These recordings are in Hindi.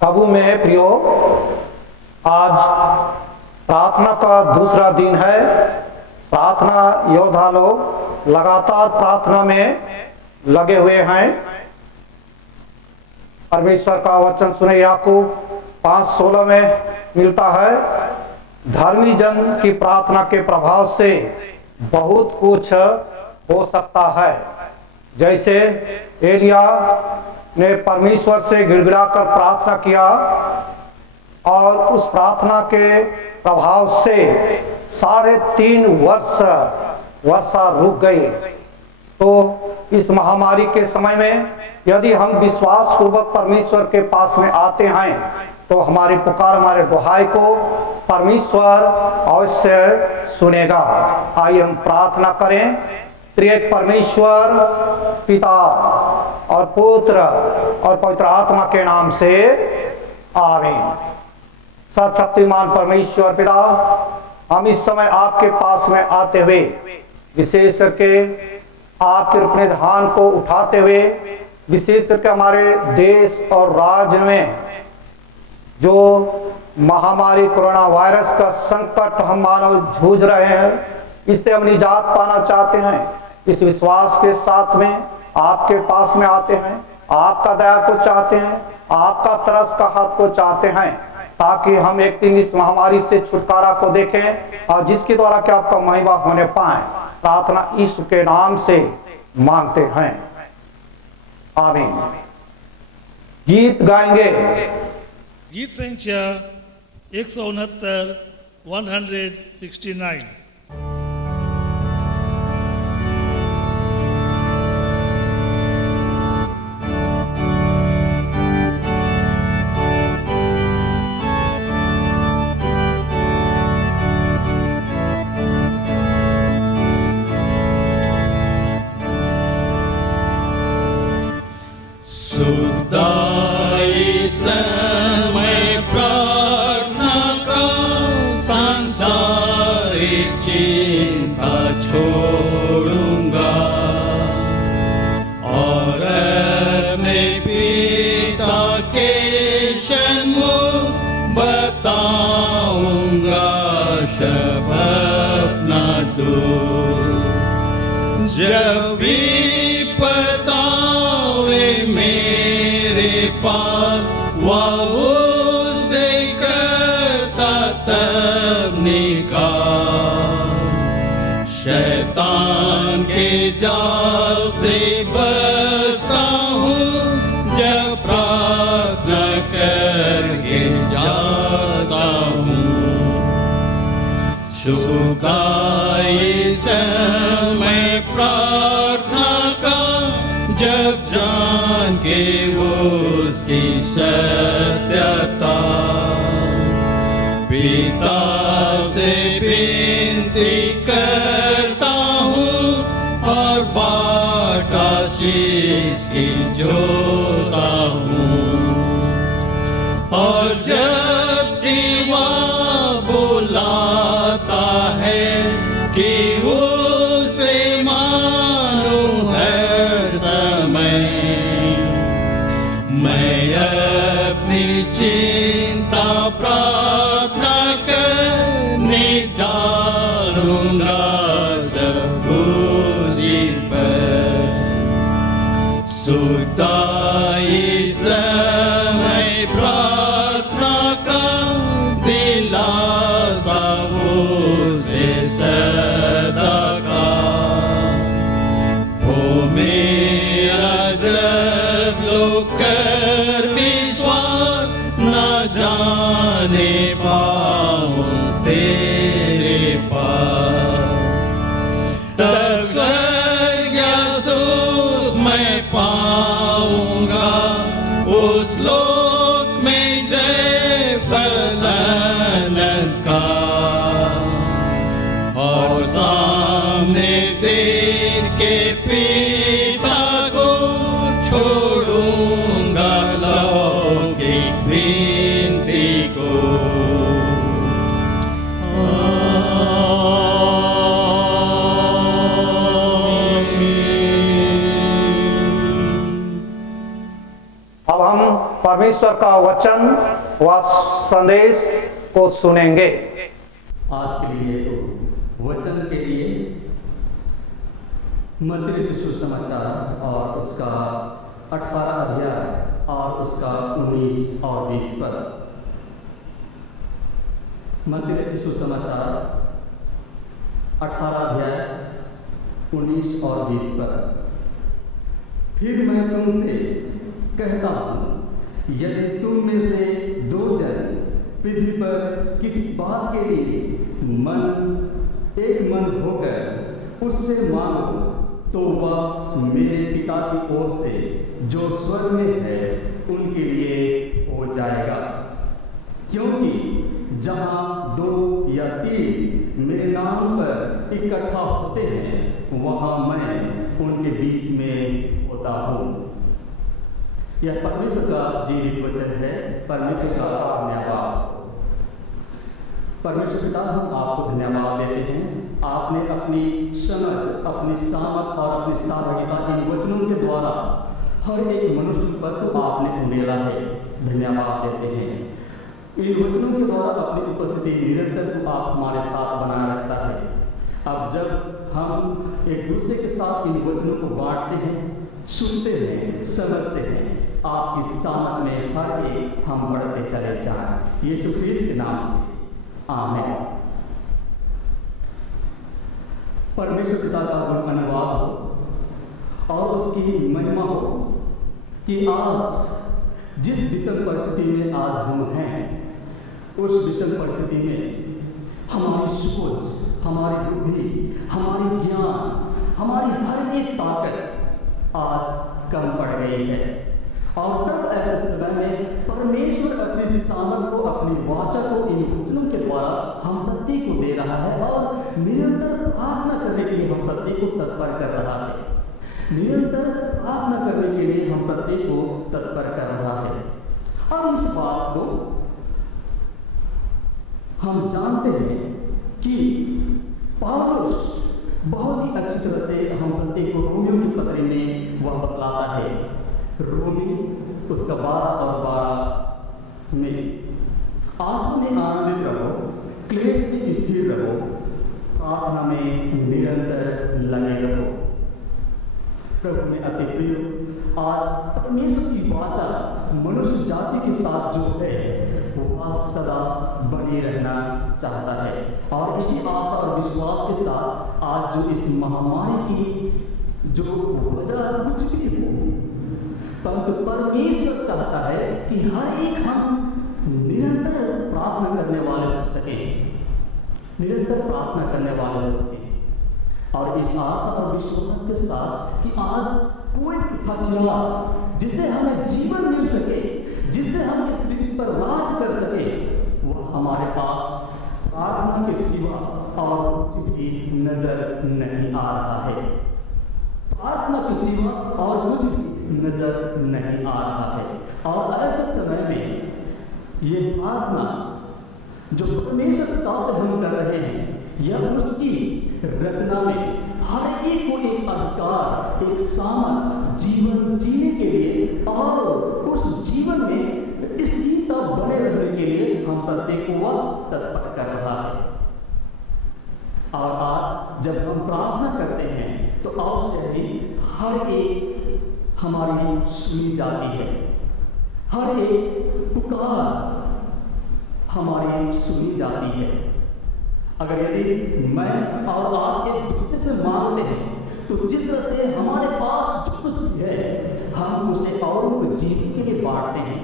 प्रभु में प्रियो, आज प्रार्थना का दूसरा दिन है। प्रार्थना योद्धा लोग लगातार प्रार्थना में लगे हुए हैं। परमेश्वर का वचन सुने याकूब 5:16 में मिलता है, धर्मी जन की प्रार्थना के प्रभाव से बहुत कुछ हो सकता है। जैसे एलिया ने परमेश्वर से गिड़गिड़ाकर प्रार्थना किया और उस प्रार्थना के प्रभाव से 3.5 वर्ष वर्षा रुक गई। तो इस महामारी के समय में यदि हम विश्वास पूर्वक परमेश्वर के पास में आते हैं तो हमारी पुकार, हमारे दुहाई को परमेश्वर अवश्य सुनेगा। आइए हम प्रार्थना करें। त्रिएक परमेश्वर पिता और पुत्र और पवित्र आत्मा के नाम से आमीन। सर्वशक्तिमान परमेश्वर पिता, हम इस समय आपके पास में आते हुए विशेष करके आपके रूपने ध्यान को उठाते हुए विशेष करके हमारे देश और राज्य में जो महामारी कोरोना वायरस का संकट हम मानव जूझ रहे हैं, इससे हम निजात पाना चाहते हैं। इस विश्वास के साथ में आपके पास में आते हैं, आपका दया को चाहते हैं, आपका तरस का हाथ को चाहते हैं, ताकि हम एक दिन इस महामारी से छुटकारा को देखें और जिसके द्वारा कि आपका महिमा होने पाए। प्रार्थना यीशु के नाम से मांगते हैं, आमीन। गीत गाएंगे। गीत संख्या 169 169। सुखदाई समय प्रार्थना का सांसारिक चिंता छोड़ूंगा और अपने पिता के सन्मुख बताऊंगा सब अपना दुख। जब भी पास वाहू से करता तब निकाल, शैतान के जाल से बचता हूँ जब प्रार्थना करके जाता हूँ। सुखाई समय प्रार्थना का जब जान के उसकी सत्यता, पिता से विनती करता हूँ और बाट आशीष की जोता हूँ। और जब कि वह बुलाता है कि उसे मानूं हर समय, मैं अपनी चिंता प्रार्थना करने डालूंगा सब उसी पर। सुखदाई समय प्रार्थना का दिलासा उसे सदा का हो। मेरा जब लोग कर विश्वास न जाने पाऊं तेरे पास, तब स्वर्ग या सुख मैं पाऊंगा उस लोक में जय फल आनंद का। और सामने देख के पिता को छोड़ूंगा अब हम परमेश्वर का वचन व संदेश को सुनेंगे। आज के लिए तो वचन के लिए मत्ती रचित सुसमाचार और उसका 18 अध्याय और उसका 19 और 20 पद। मत्ती रचित सुसमाचार 18 अध्याय 19 और 20 पद। फिर मैं तुमसे कहता हूँ, यदि तुम में से 2 जन पृथ्वी पर किसी बात के लिए एक मन होकर उससे मांगो तो वह मेरे पिता की ओर से जो स्वर्ग में है उनके लिए हो जाएगा। क्योंकि जहाँ 2 या 3 मेरे नाम पर इकट्ठा होते हैं वहाँ मैं उनके बीच में होता हूँ। यह परमेश्वर का जीवित वचन है। परमेश्वर का धन्यवाद। परमेश्वर पिता, हम आपको धन्यवाद देते हैं। आपने अपनी समझ, अपनी सामर्थ और अपनी सहभागिता इन वचनों के द्वारा हर एक मनुष्य पर तो आपने उंडेला है। धन्यवाद देते हैं। इन वचनों के द्वारा अपनी उपस्थिति निरंतर तो आप हमारे साथ बनाए रखता है। अब जब हम एक दूसरे के साथ इन वचनों को बांटते हैं, सुनते हैं, समझते हैं, आपकी सामर्थ में हर एक हम बढ़ते चले जाएं। यीशु ख्रीस्त के नाम से आमीन। परमेश्वर पिता का गुण अनुवाद हो और उसकी महिमा हो कि आज जिस विषम परिस्थिति में आज हम हैं, उस विषम परिस्थिति में हमारी सोच, हमारी बुद्धि, हमारी ज्ञान, हमारी हर एक ताकत आज कम पड़ गई है। और तब ऐसे समय में परमेश्वर अपनी सामर्थ को, अपनी वाचा को इन वचनों के द्वारा हम प्रत्येक को दे रहा है और निरंतर प्रार्थना करने के लिए हम प्रत्येक को तत्पर कर रहा है। निरंतर प्रार्थना करने के लिए हम प्रत्येक को तत्पर कर रहा है। अब इस बात को हम जानते हैं कि पौलुस बहुत ही अच्छी तरह से हम प्रत्येक को रोमियों की पत्री में वह बतलाता है। रोमी उसका 12 और 12 में आंसू में आनंदित रहो, क्लेश में स्थिर रहो, प्रार्थना में निरंतर लगे रहो। प्रभु में अति प्रिय, आज परमेश्वर की वाचा मनुष्य जाति के साथ जो है वो सदा बने रहना चाहता है। और इसी आशा और विश्वास के साथ आज जो इस महामारी की जो वजह कुछ भी हो, परंतु परमेश्वर चाहता है कि हर एक हम निरंतर प्रार्थना करने वाले हो सके, निरंतर प्रार्थना करने वाले हो सके। और इस आशा और विश्वास के साथ कि आज कोई हथियार जिससे हमें जीवन मिल सके, जिससे हम इस पृथ्वी पर राज कर सके, वह हमारे पास प्रार्थना के सिवा और कुछ भी नजर नहीं आ रहा है। प्रार्थना के सिवा और कुछ भी नजर नहीं आ रहा है। और ऐसे समय में ये प्रार्थना जो परमेश्वर पिता से हम कर रहे हैं, यह उसकी रचना में हर एक को एक अधिकार, एक सामर्थ जीवन जीने के लिए और उस जीवन में स्थिरता बने रहने के लिए हम प्रत्येक को तत्पर कर रहा है। और आज जब हम प्रार्थना करते हैं तो अवश्य ही हर एक हमारी सुनी जाती है, हर एक पुकार हमारी सुनी जाती है। अगर यदि मैं और आप एक दूसरे से मांगते हैं तो जिस तरह से हमारे पास जो कुछ भी है हम उसे और को जीवन के लिए बांटते हैं।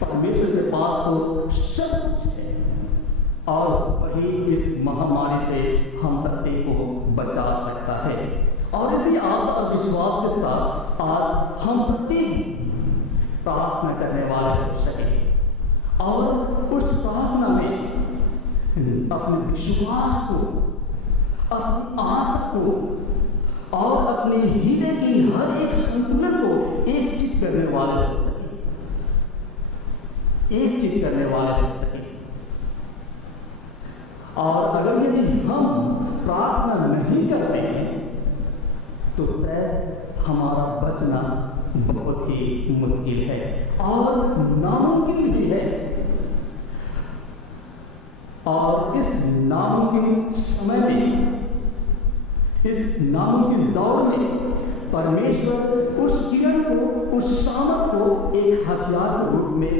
परमेश्वर के पास तो सब कुछ है और वही इस महामारी से हम प्रत्येक को बचा सकता है। और इसी आशा और विश्वास के साथ आज हम प्रत्येक प्रार्थना करने वाले हो सके और उस प्रार्थना में अपने विश्वास को, अपनी आशा को और अपने हृदय की हर एक संतुलन को एक चीज करने वाले हो सके, एक चीज करने वाले हो सके। और अगर यदि हम प्रार्थना नहीं करते हैं तो शायद हमारा बचना बहुत ही मुश्किल है और नामुमकिन भी है। और इस नामुमकिन समय में, इस नामुमकिन दौर में परमेश्वर उस किरण को, उस सामर्थ को एक हथियार के रूप में,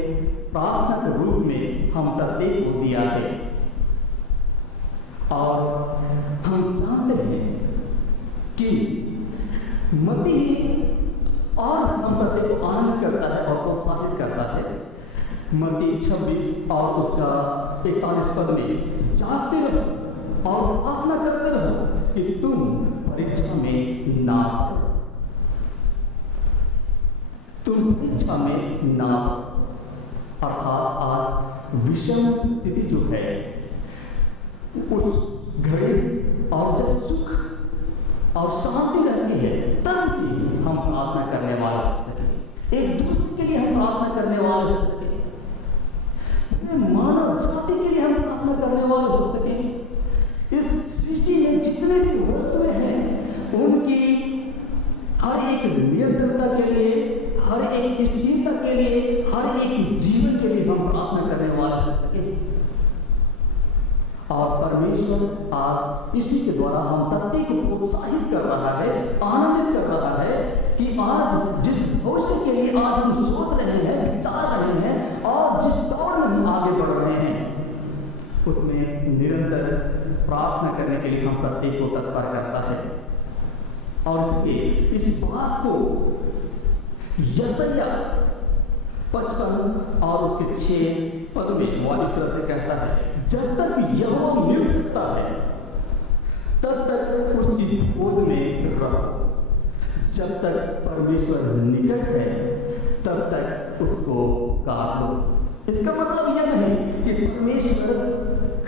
प्रार्थना के रूप में हम प्रत्येक को दिया है। और हम जानते हैं कि मती और हम प्रत्येक को आनंद करता है और प्रोत्साहित करता है। मती 26 और उसका 41 पद में, जागते रहो और प्रार्थना करते रहो कि तुम परीक्षा में ना पड़ो, तुम परीक्षा में ना पड़ो। अर्थात आज विषम स्थिति जो है, उस घड़ी और जब सुख और शांति रहती है तब भी हम प्रार्थना करने वाले हो सके, एक दूसरे के लिए हम प्रार्थना करने वाले हो सके, मानव जाति के लिए हम प्रार्थना करने वाले हो सके। इस सृष्टि में जितने भी वस्तुएं हैं उनकी हर एक निरंतरता के लिए, हर एक स्थिरता के लिए, हर एक जीवन के लिए हम प्रार्थना करने वाले हो सके। और परमेश्वर आज इसी के द्वारा हम प्रत्येक को प्रोत्साहित कर रहा है, आनंदित कर रहा है कि आज जिस भविष्य के लिए आज हम सोच रहे हैं, विचार रहे हैं और जिस दौड़ में हम आगे बढ़ रहे हैं, उसमें निरंतर प्रार्थना करने के लिए हम प्रत्येक को तत्पर करता है। और इसके इस बात को यशायाह 55 और उसके 6 पद में वो इस तरह से कहता है, जब तक यहोवा मिल सकता है तब तक उसकी खोज में रहो, जब तक परमेश्वर निकट है तब तक उसको पुकार लो। इसका मतलब यह नहीं कि परमेश्वर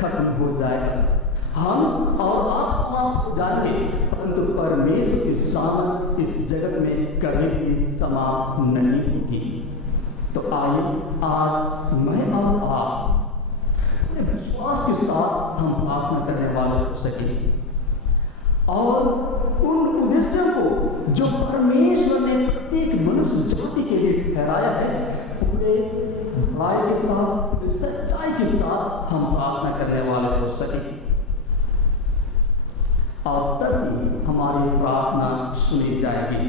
खत्म हो जाएगा, हम और आप समाप्त हो जाएंगे, परंतु परमेश्वर की सामर्थ इस जगत में कभी भी समाप्त नहीं होगी। तो आइए आज मैं और आप अपने विश्वास के साथ हम प्रार्थना करने वाले हो सके और उन उद्देश्यों को जो परमेश्वर ने प्रत्येक मनुष्य जाति के लिए ठहराया है, पूरे भलाई के साथ, पूरे सच्चाई के साथ हम प्रार्थना करने वाले हो सके और तभी हमारी प्रार्थना सुनी जाएगी।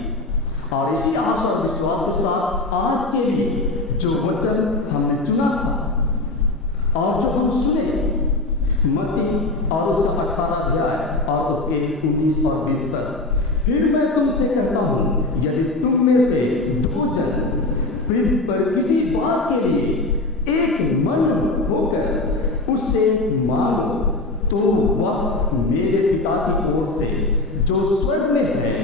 और इसी आशा और विश्वास के साथ आज के लिए जो वचन हमने चुना था और जो हम सुने, मत्ती और उसका 18 अध्याय और उसके 19 और 20 पर, फिर मैं तुमसे कहता हूं, यदि तुम में से 2 जन पृथ्वी पर किसी बात के लिए एक मन होकर उससे मांगो तो वह मेरे पिता की ओर से जो स्वर्ग में है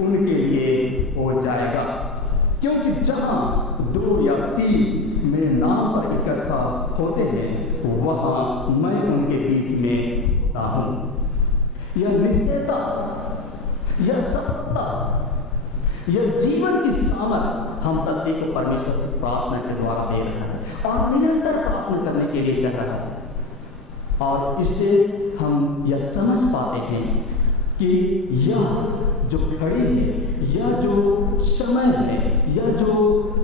उनके लिए हो जाएगा। क्योंकि जहां 2 या 3 मेरे नाम पर इकट्ठा होते हैं वहां मैं उनके बीच में होता हूं। यह निश्चयता, यह सत्ता, यह जीवन की सामर्थ हम प्रत्येक को परमेश्वर की प्रार्थना के द्वारा दे रहा है और निरंतर प्रार्थना करने के लिए कह रहा है। और इससे हम यह समझ पाते हैं कि यह जो घड़ी है, यह जो समय है, यह जो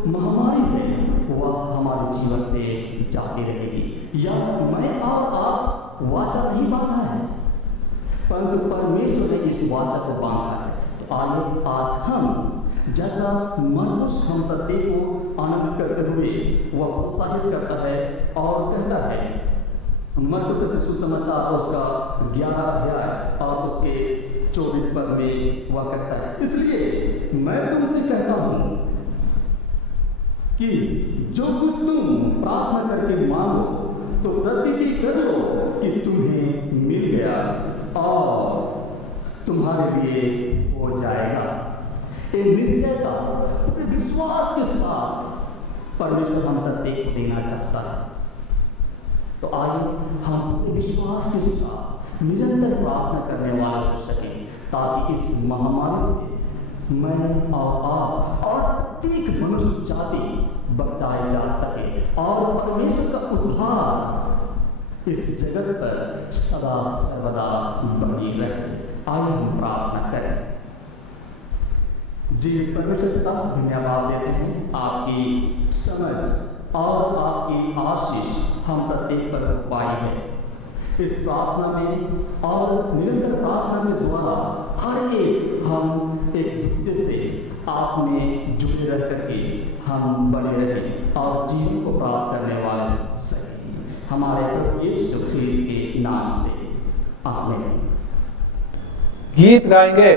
महामारी है, वह हमारे जीवन से जाती रहेगी। यह मैं और आप वाचा नहीं बांधा है, परंतु परमेश्वर ने इस वाचा को बांधा है। तो आइए आज हम जैसा मनुष्य हम प्रत्येक को आनंदित करते हुए वह प्रोत्साहित करता है और कहता है, मरकुस सुसमाचार उसका 11 अध्याय और उसके 24 पद में वह कहता है, इसलिए मैं तुमसे कहता हूं कि जो कुछ तुम प्रार्थना करके मांगो तो प्रतिज्ञा कर लो कि तुम्हें मिल गया और तुम्हारे लिए हो जाएगा। एक निश्चयता, पूरे विश्वास के साथ परमेश्वर हम प्रत्येक को देना चाहता है। तो आइए हम पूरे विश्वास के साथ निरंतर प्रार्थना करने वाले हो सके ताकि इस महामारी से मैं और आप और प्रत्येक मनुष्य जाति बचाए जा सके और परमेश्वर का उद्धार इस जगत पर सदा सर्वदा बनी रहे। आइए हम प्रार्थना करें। जी परमेश्वर पिता धन्यवाद देते हैं आपकी समझ और आपकी आशीष हम प्रत्येक पर पाई है। इस प्रार्थना में और निरंतर प्रार्थना में द्वारा हर एक हम एक दूसरे से आप में जुड़े रह करके हम बने रहें और जीवन को प्राप्त करने वाले सही हमारे प्रभु यीशु ख्रीस्त के नाम से आमीन। गीत गाएंगे।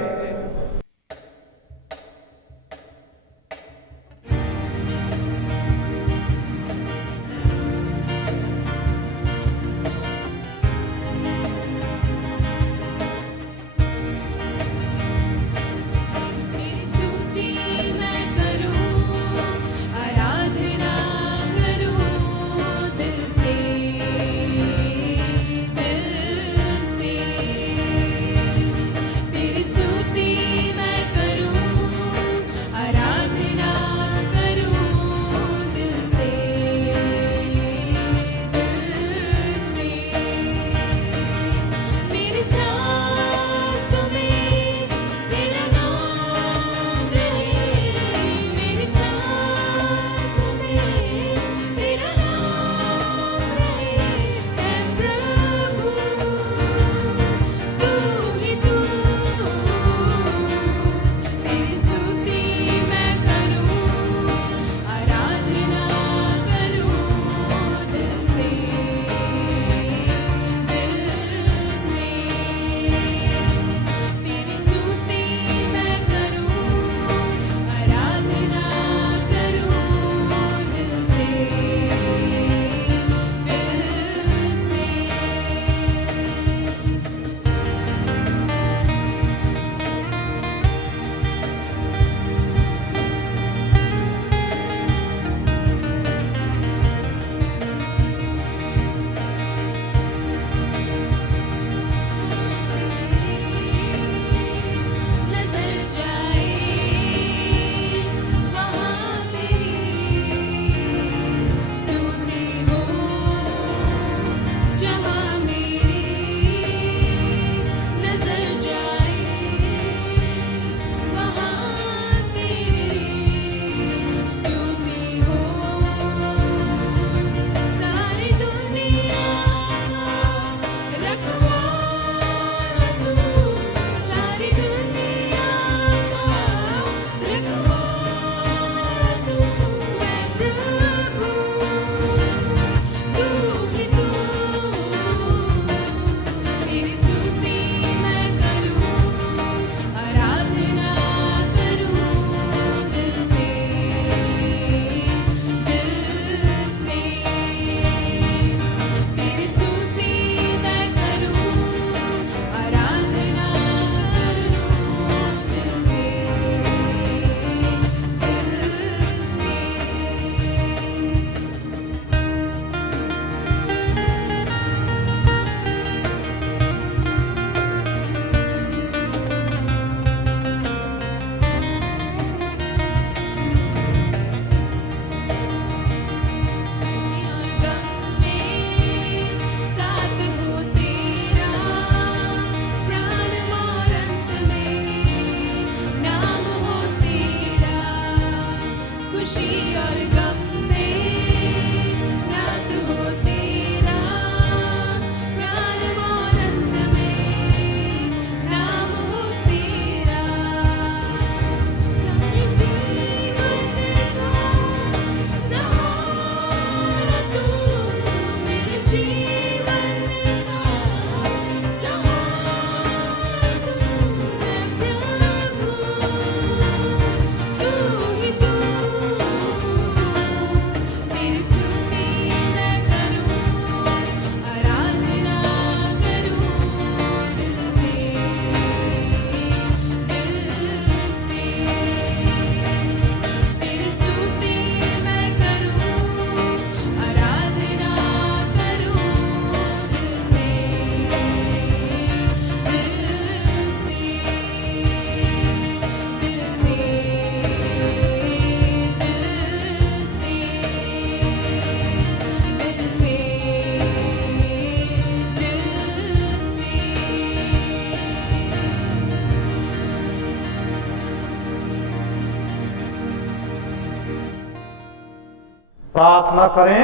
प्रार्थना करें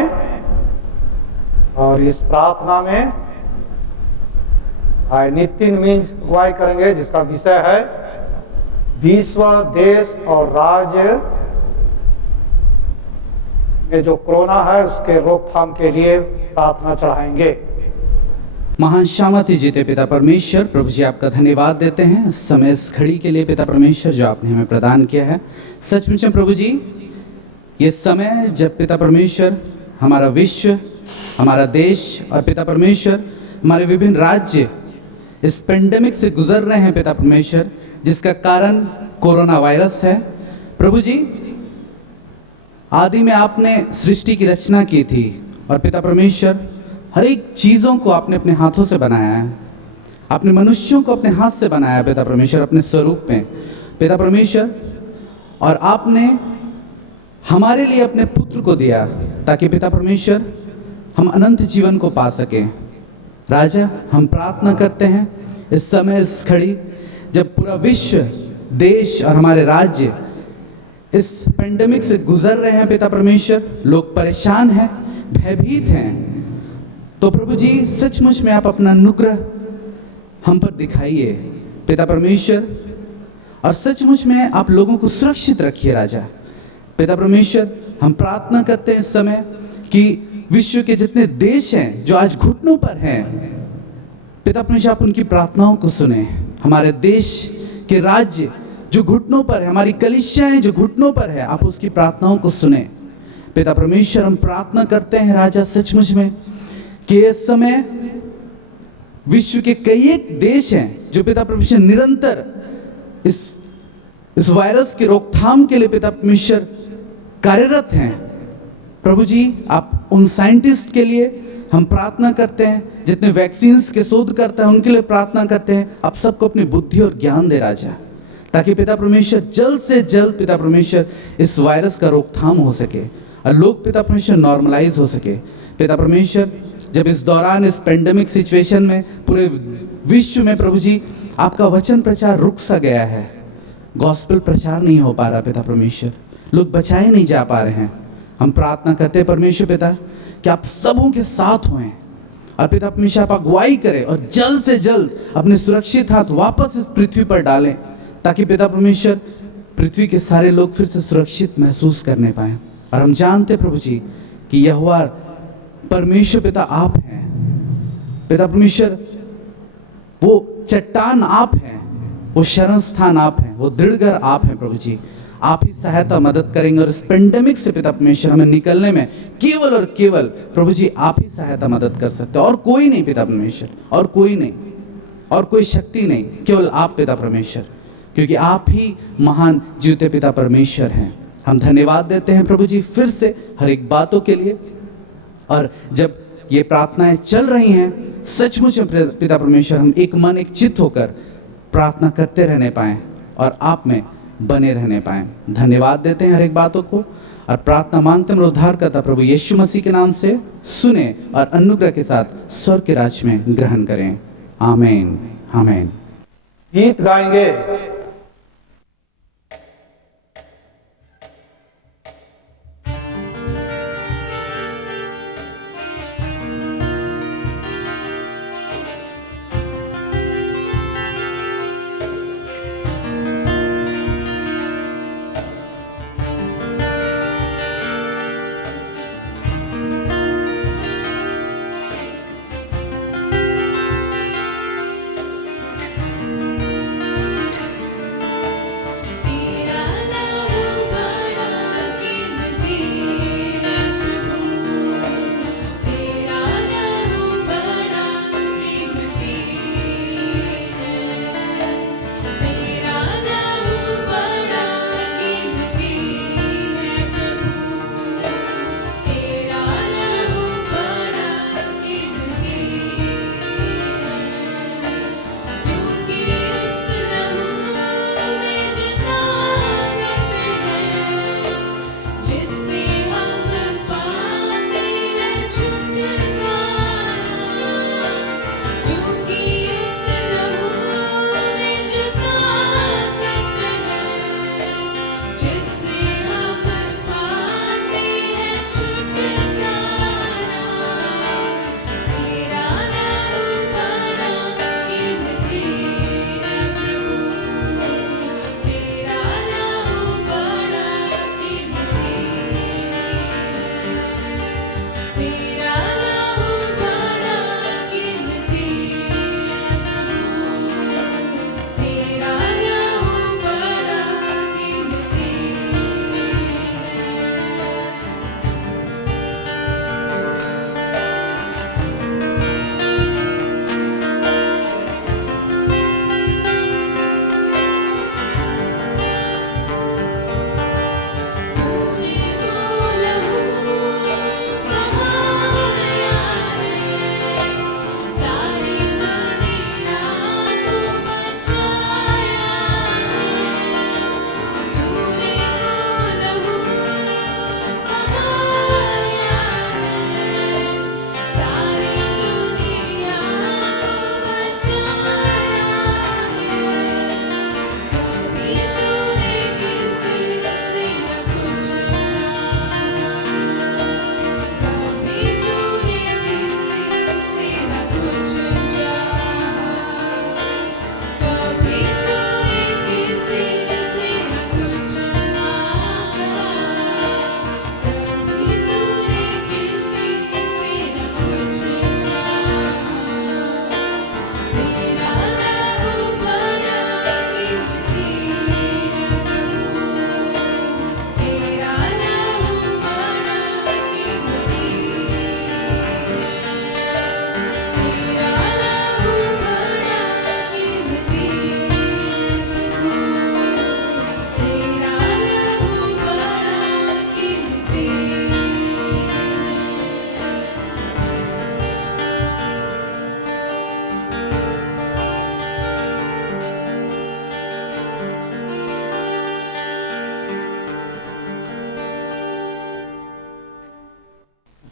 और इस प्रार्थना में भाई नितिन मीन्स अगुवाई करेंगे, जिसका विषय है विश्व, देश और राज्य में जो कोरोना है उसके रोकथाम के लिए प्रार्थना चढ़ाएंगे। महान शामर्थी जीते पिता परमेश्वर, प्रभु जी आपका धन्यवाद देते हैं इस समय इस घड़ी के लिए पिता परमेश्वर जो आपने हमें प्रदान किया है। सचमुच में प्रभु जी ये समय जब पिता परमेश्वर हमारा विश्व, हमारा देश और पिता परमेश्वर हमारे विभिन्न राज्य इस पेंडेमिक से गुजर रहे हैं पिता परमेश्वर, जिसका कारण कोरोना वायरस है। प्रभु जी आदि में आपने सृष्टि की रचना की थी और पिता परमेश्वर हर एक चीज़ों को आपने अपने हाथों से बनाया है। आपने मनुष्यों को अपने हाथ से बनाया पिता परमेश्वर, अपने स्वरूप में पिता परमेश्वर, और आपने हमारे लिए अपने पुत्र को दिया ताकि पिता परमेश्वर हम अनंत जीवन को पा सकें। राजा हम प्रार्थना करते हैं इस समय इस घड़ी जब पूरा विश्व, देश और हमारे राज्य इस पेंडेमिक से गुजर रहे हैं पिता परमेश्वर, लोग परेशान हैं, भयभीत हैं, तो प्रभु जी सचमुच में आप अपना अनुग्रह हम पर दिखाइए पिता परमेश्वर, और सचमुच में आप लोगों को सुरक्षित रखिए राजा। पिता परमेश्वर हम प्रार्थना करते हैं इस समय कि विश्व के जितने देश हैं जो आज घुटनों पर हैं, पिता परमेश्वर आप उनकी प्रार्थनाओं को सुने। हमारे देश के राज्य जो घुटनों पर है, हमारी कलीसियाएं जो घुटनों पर है, आप उसकी प्रार्थनाओं को सुने पिता परमेश्वर। हम प्रार्थना करते हैं राजा सचमुच में कि इस समय विश्व के कई एक देश हैं जो पिता परमेश्वर निरंतर इस वायरस के रोकथाम के लिए पिता परमेश्वर कार्यरत हैं। प्रभु जी आप उन साइंटिस्ट के लिए हम प्रार्थना करते हैं, जितने वैक्सीन्स के शोध करते हैं उनके लिए प्रार्थना करते हैं। आप सबको अपनी बुद्धि और ज्ञान दे राजा, ताकि पिता परमेश्वर जल्द से जल्द पिता परमेश्वर इस वायरस का रोकथाम हो सके और लोग पिता परमेश्वर नॉर्मलाइज हो सके। पिता परमेश्वर जब इस दौरान इस पेंडेमिक सिचुएशन में पूरे विश्व में प्रभु जी आपका वचन प्रचार रुक सा गया है, गॉस्पेल प्रचार नहीं हो पा रहा पिता परमेश्वर, लोग बचाए नहीं जा पा रहे हैं। हम प्रार्थना करते हैं परमेश्वर पिता कि आप सबों के साथ हों और पिता परमेश्वर आप अगुवाई करें और जल्द से जल्द अपने सुरक्षित हाथ वापस इस पृथ्वी पर डालें, ताकि पिता परमेश्वर पृथ्वी के सारे लोग फिर से सुरक्षित महसूस करने पाएं। और हम जानते प्रभु जी कि यहोवा परमेश्वर पिता आप हैं। पिता परमेश्वर वो चट्टान आप हैं, वो शरण स्थान आप हैं, वो दृढ़ आप हैं। प्रभु जी आप ही सहायता मदद करेंगे और इस पेंडेमिक से पिता परमेश्वर हमें निकलने में केवल और केवल प्रभु जी आप ही सहायता मदद कर सकते हैं, और कोई नहीं पिता परमेश्वर, और कोई नहीं, और कोई शक्ति नहीं, केवल आप पिता परमेश्वर, क्योंकि आप ही महान जीवते पिता परमेश्वर हैं। हम धन्यवाद देते हैं प्रभु जी फिर से हर एक बातों के लिए। और जब ये प्रार्थनाएं चल रही हैं सचमुच में पिता परमेश्वर हम एक मन एक चित्त होकर प्रार्थना करते रहने पाएं और आप में बने रहने पाएं। धन्यवाद देते हैं हर एक बातों को और प्रार्थना मांगते हैं उद्धारकर्ता प्रभु यीशु मसीह के नाम से सुने और अनुग्रह के साथ स्वर्ग के राज्य में ग्रहण करें। आमीन आमीन। गीत गाएंगे।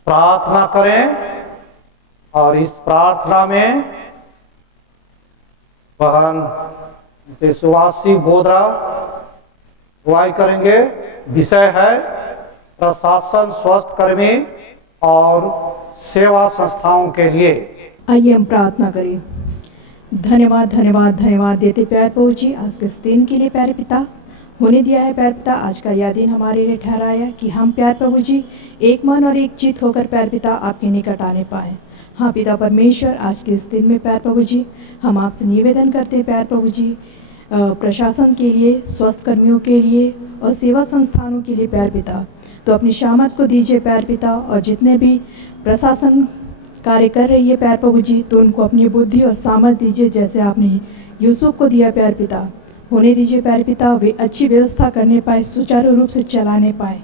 प्रार्थना करें और इस प्रार्थना में बहन से सुवासी बोधरा अगुवाई करेंगे। विषय है प्रशासन, स्वास्थ्य कर्मी और सेवा संस्थाओं के लिए। आइए हम प्रार्थना करें। धन्यवाद धन्यवाद धन्यवाद देते प्यारे प्रभु जी, आज के इस दिन के लिए प्यारे पिता होने दिया है। प्यारे पिता, आज का यह दिन हमारे लिए ठहराया कि हम प्यारे प्रभु जी एक मन और एक चित होकर प्यारे पिता आपके निकट आने पाए। हाँ पिता परमेश्वर, आज के इस दिन में प्यारे प्रभु जी हम आपसे निवेदन करते हैं प्यारे प्रभु जी, प्रशासन के लिए, स्वास्थ्य कर्मियों के लिए और सेवा संस्थानों के लिए प्यारे पिता, तो अपनी शामत को दीजिए प्यारे पिता। और जितने भी प्रशासन कार्य कर रही है प्यारे प्रभु जी, तो उनको अपनी बुद्धि और सामर्थ्य दीजिए, जैसे आपने यूसुफ को दिया प्यारे पिता। होने दीजिए प्यारे पिता, वे अच्छी व्यवस्था करने पाए, सुचारू रूप से चलाने पाए।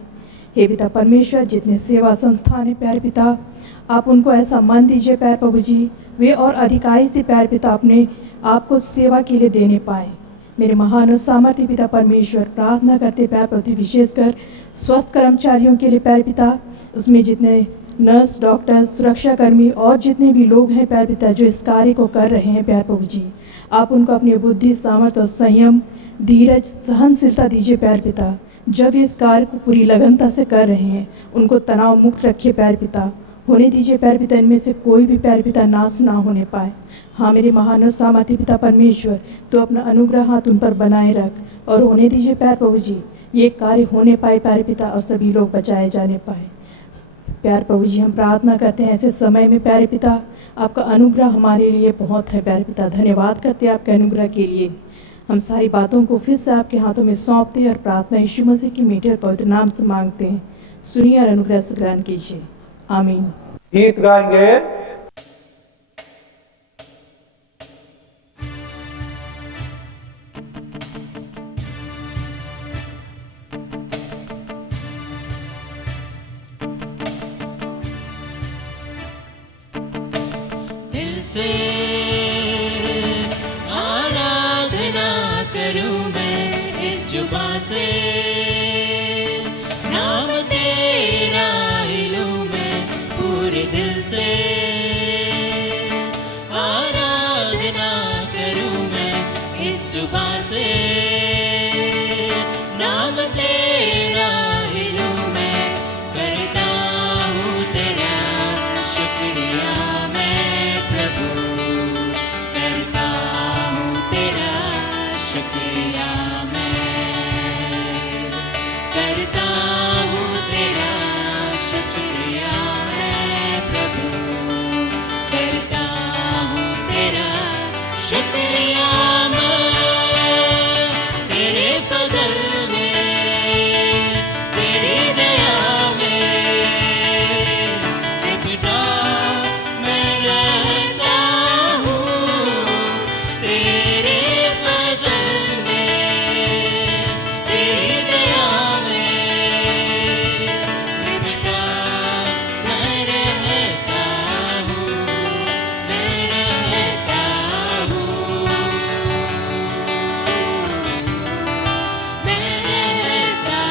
हे पिता परमेश्वर, जितने सेवा संस्थान है प्यारे पिता, आप उनको ऐसा मन दीजिए प्यारे प्रभु जी, वे और अधिकारी से प्यारे पिता अपने आप को सेवा के लिए देने पाए। मेरे महान और सामर्थ्य पिता परमेश्वर, प्रार्थना करते प्यारे प्रभु जी, विशेषकर स्वस्थ कर्मचारियों के लिए प्यारे पिता, उसमें जितने नर्स, डॉक्टर, सुरक्षाकर्मी और जितने भी लोग हैं प्यारे पिता जो इस कार्य को कर रहे हैं प्यारे प्रभु जी, आप उनको अपनी बुद्धि, सामर्थ्य और संयम, धीरज, सहनशीलता दीजिए प्यारे पिता। जब इस कार्य को पूरी लगनता से कर रहे हैं, उनको तनाव मुक्त रखिए प्यारे पिता। होने दीजिए प्यारे पिता, इनमें से कोई भी प्यारे पिता नाश ना होने पाए। हाँ मेरे महान और सामर्थ्य पिता परमेश्वर, तो अपना अनुग्रह हाथ उन पर बनाए रख और होने दीजिए प्यारे प्रभु जी, ये कार्य होने पाए प्यारे पिता और सभी लोग बचाए जाने पाए। प्यारे प्रभु जी, हम प्रार्थना करते हैं ऐसे समय में प्यारे पिता, आपका अनुग्रह हमारे लिए बहुत है प्यारे पिता। धन्यवाद करते हैं आपके अनुग्रह के लिए। हम सारी बातों को फिर से आपके हाथों में सौंपते हैं और प्रार्थना यीशु मसीह के मीठे और पवित्र नाम से मांगते हैं। सुनिए और अनुग्रह से ग्रहण कीजिए, आमीन। गीत गाएंगे। दिल से आराधना करूं मैं इस जुबां से, नाम तेरा ही लूं मैं पूरे दिल से। आराधना करूं मैं इस जुबां से, नाम तेरा ही लूं मैं। करता हूँ तेरा शुक्रिया मैं प्रभु, करता हूँ तेरा शुक्रिया मैं, करता हूँ तेरा शुक्रिया मैं प्रभु, करता हूँ तेरा शुक्रिया मैं। तेरे फजल में, तेरी दया में लिपटा मैं रहता हूँ। तेरे फजल में, तेरी दया में लिपटा मैं रहता हूँ, मैं रहता हूँ, मैं रहता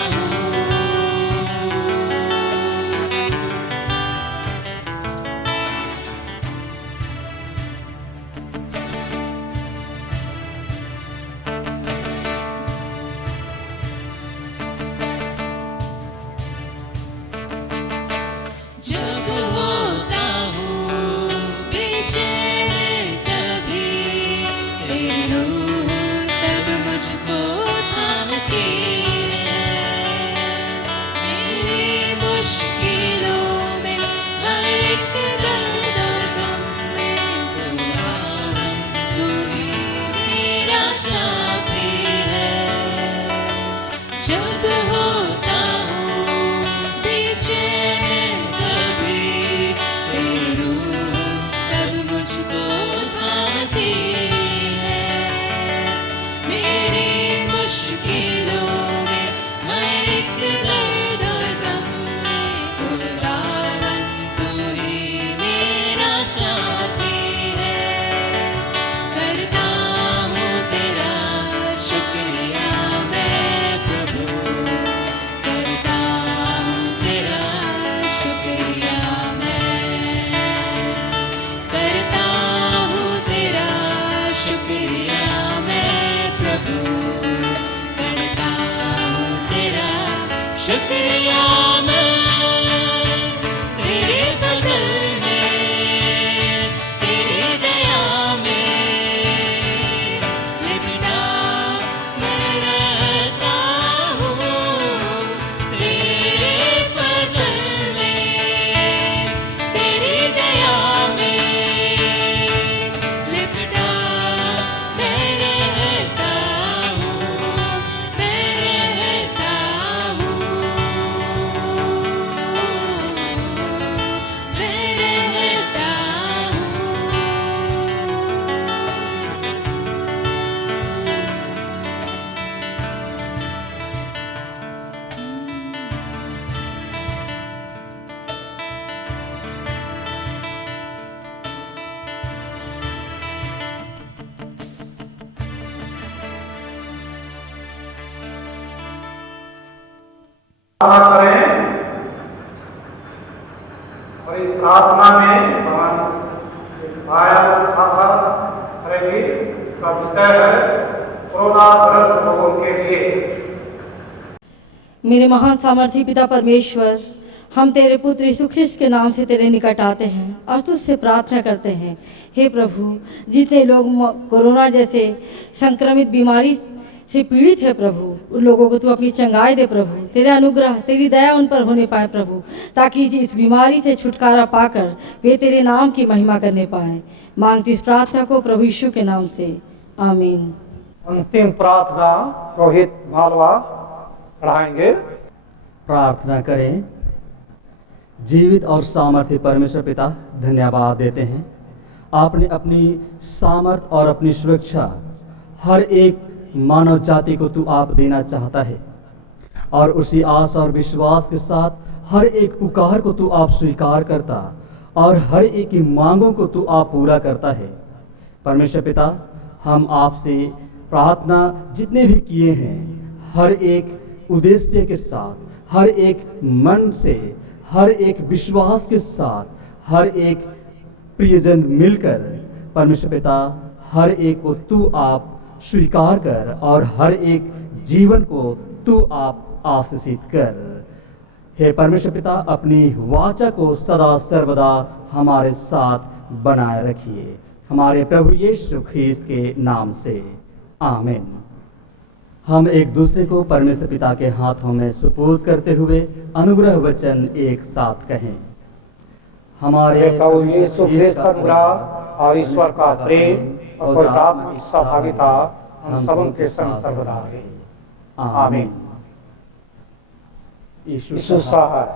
हूँ। जब होता हूँ बेचैन कभी, तेरी रूह तब मुझको थामती है। मेरी मुश्किलों में, हर एक दर्द और गम में तू राहम, तू ही मेरा शाफी है। जब होता हूँ बेचैन कभी, प्रार्थना करें और इस प्रार्थना में हम इस आया खाखा करेंगे। इसका विषय है कोरोना ग्रस्त लोगों के लिए। मेरे महान सामर्थी पिता परमेश्वर, हम तेरे पुत्र यीशु ख्रिस्त के नाम से तेरे निकट आते हैं और तुझसे प्रार्थना करते हैं। हे प्रभु, जितने लोग कोरोना जैसे संक्रमित बीमारी से पीड़ित है प्रभु, उन लोगों को तू अपनी चंगाई दे प्रभु। तेरे अनुग्रह, तेरी दया उन पर होने पाए प्रभु, ताकि इस बीमारी से छुटकारा पाकर वे तेरे नाम की महिमा करने पाए। मांगती इस प्रार्थना को प्रभु यीशु के नाम से, आमीन। अंतिम प्रार्थना रोहित मालवा पढ़ाएंगे। प्रार्थना करें। जीवित और सामर्थ्य परमेश्वर पिता, धन्यवाद देते हैं, आपने अपनी सामर्थ और अपनी सुरक्षा हर एक मानव जाति को तू आप देना चाहता है, और उसी आस और विश्वास के साथ हर एक पुकार को तू आप स्वीकार करता और हर एक की मांगों को तू आप पूरा करता है। परमेश्वर पिता, हम आपसे प्रार्थना जितने भी किए हैं, हर एक उद्देश्य के साथ, हर एक मन से, हर एक विश्वास के साथ, हर एक प्रियजन मिलकर परमेश्वर पिता हर एक को तू आप स्वीकार कर और हर एक जीवन को तू आप आशीषित कर। हे परमेश्वर पिता, अपनी वाचा को सदा सर्वदा हमारे साथ बनाए रखिए, हमारे प्रभु यीशु ख्रीस्त के नाम से, आमीन। हम एक दूसरे को परमेश्वर पिता के हाथों में सुपुर्द करते हुए अनुग्रह वचन एक साथ कहें। हमारे प्रभु यीशु ख्रीस्त का अनुग्रह और ईश्वर का प्रेम और पवित्र आत्मा की सहभागिता हम सबों के संग सर्वदा रहे। आमीन। यीशु यीशु सहाय।